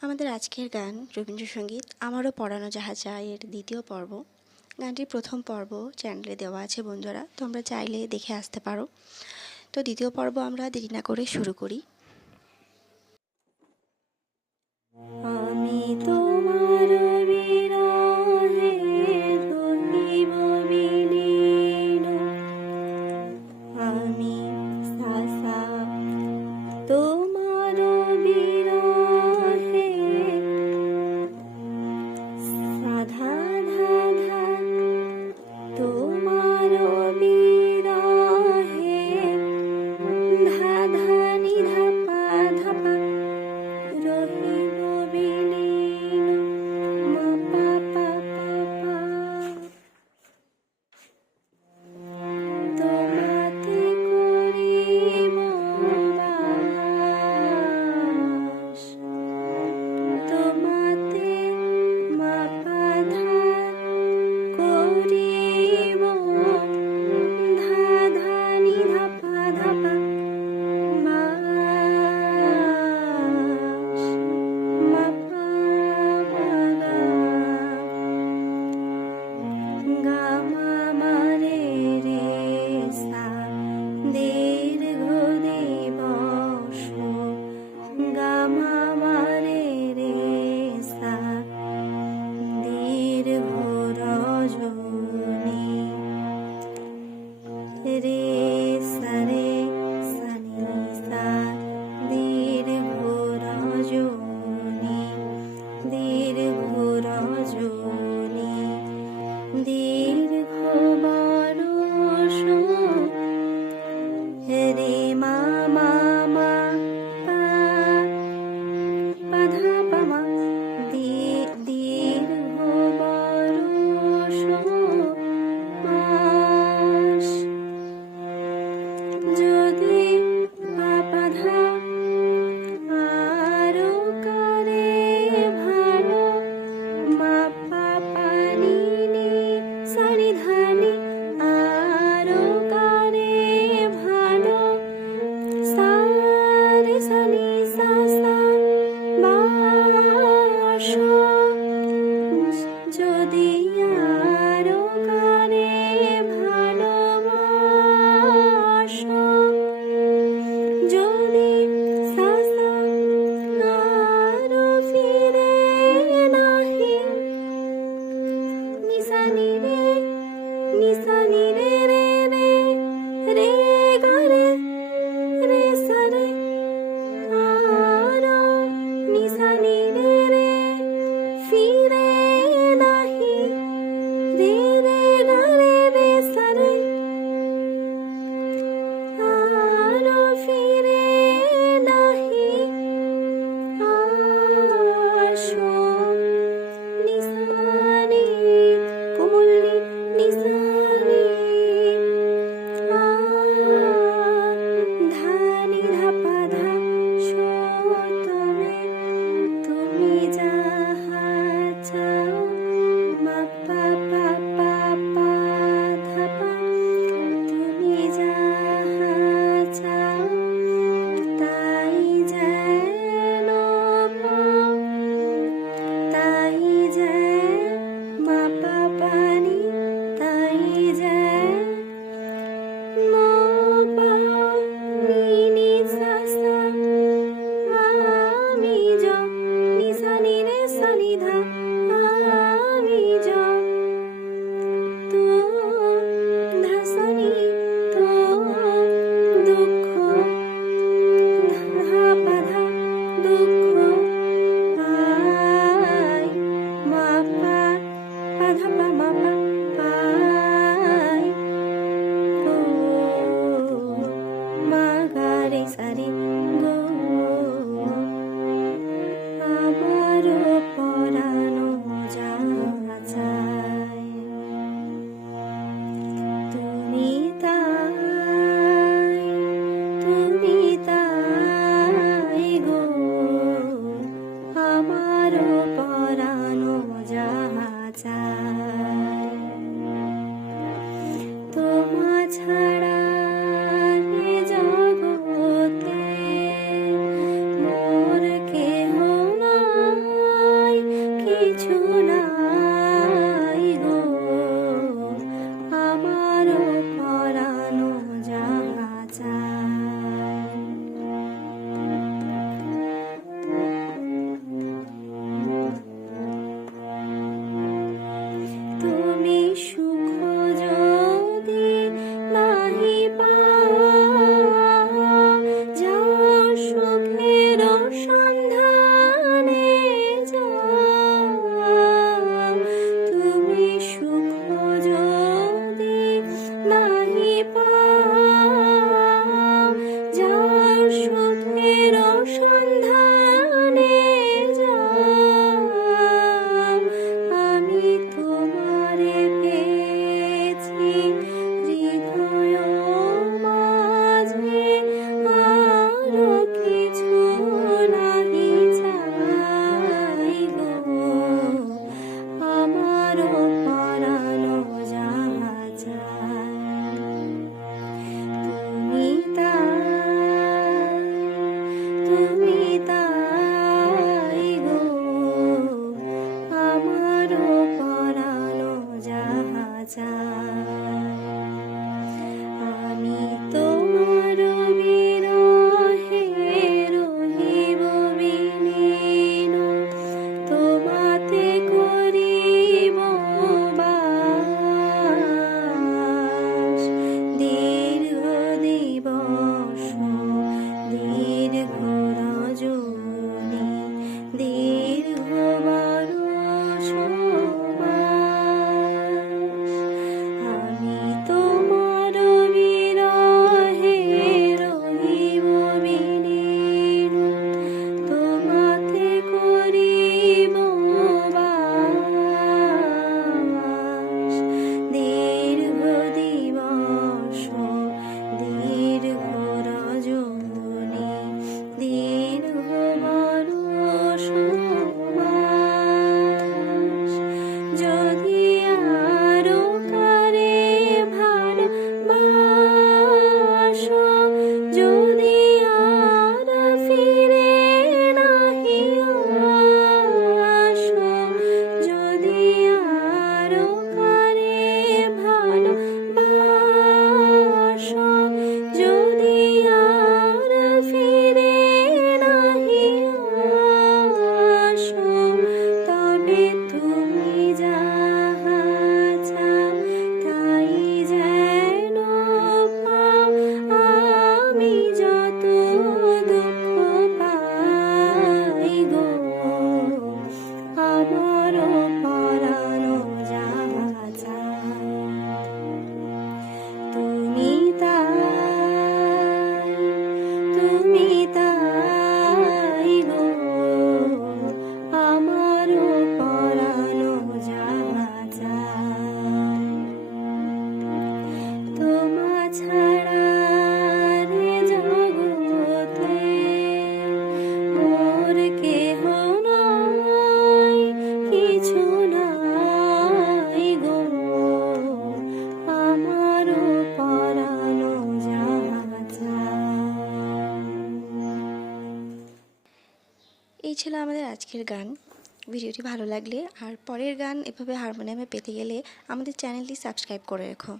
আমাদের আজকের গান রবীন্দ্রসঙ্গীত আমারও পরানো যাহা চায় এর দ্বিতীয় পর্ব। গানটির প্রথম পর্ব চ্যানেলে দেওয়া আছে বন্ধুরা, তোমরা চাইলে দেখে আসতে পারো। তো দ্বিতীয় পর্ব আমরা দেরি না করে শুরু করি। আমি তোমার বিরহে রহিব বিলীন, আমি সাসা তোমার বিরহে সাধা ধাধা তোমার বিরহে ধাধা নিধা পা ধাপা রহিব বিলীন মা পা পা পা পা। তোমাতে করিব বাস, তোমাতে মা পা ধা করিব ধা ধা নিধা পা ধাপা বাস মা পা মা গা মা মা রে রে সা দীর্ঘ দিবস গা মা মা রে রে সা দীর্ঘ রজনী রে সা রে সা নি সা দীর্ঘ রজনী দীর্ঘ রজনী দীর্ঘ বরষ রে মা মা মা পা সন্ধানে যাও, তুমি সুখ যদি নাহি পাও, যার সুখের সন্ধানে যাও, আমি তোমারে পেয়েছি হৃদয় মাঝে, আরো কিছু নাহি চাই গো, আমারও পরানো যাহা চায়। তুমি তাই গো, আমারও পরানো যাহা চায়। আমি তোমার বিরহে রহিব বিলীন, তোমাতে করিব বাস, দীর্ঘ দিবস দীর্ঘ রজনী, দীর্ঘ বরষ মাস। আমি তোমার বিরহে রহিব বিলীন, তোমাতে করিব বাস, দীর্ঘ দিবস দীর্ঘ রজনী, দীর্ঘ বরষ মাস। যদি আরো কারে ভালোবাসো, যদি আর ফিরে নাহি আসো, যদি আরো কারে ভালোবাসো, যদি আর ফিরে নাহি আসো, তবে তুমি যাহা চাও তাই যেন পাও, আমি যত দুঃখ পাই গো, আমারও পরানো যাহা চায়। তুমি তাই গো, আমারও পরানো যাহা চায়। তোমা ছাড়া রে জগতে মোর কেহ নাই, কিছু নাই গো, আমারও পরানো যাহা চায়। এই ছিল আমাদের আজকের গান। ভিডিওটি ভালো লাগলে আর পরের গান এভাবে হারমোনিয়ামে পেতে গেলে আমাদের চ্যানেলটি সাবস্ক্রাইব করে রেখো।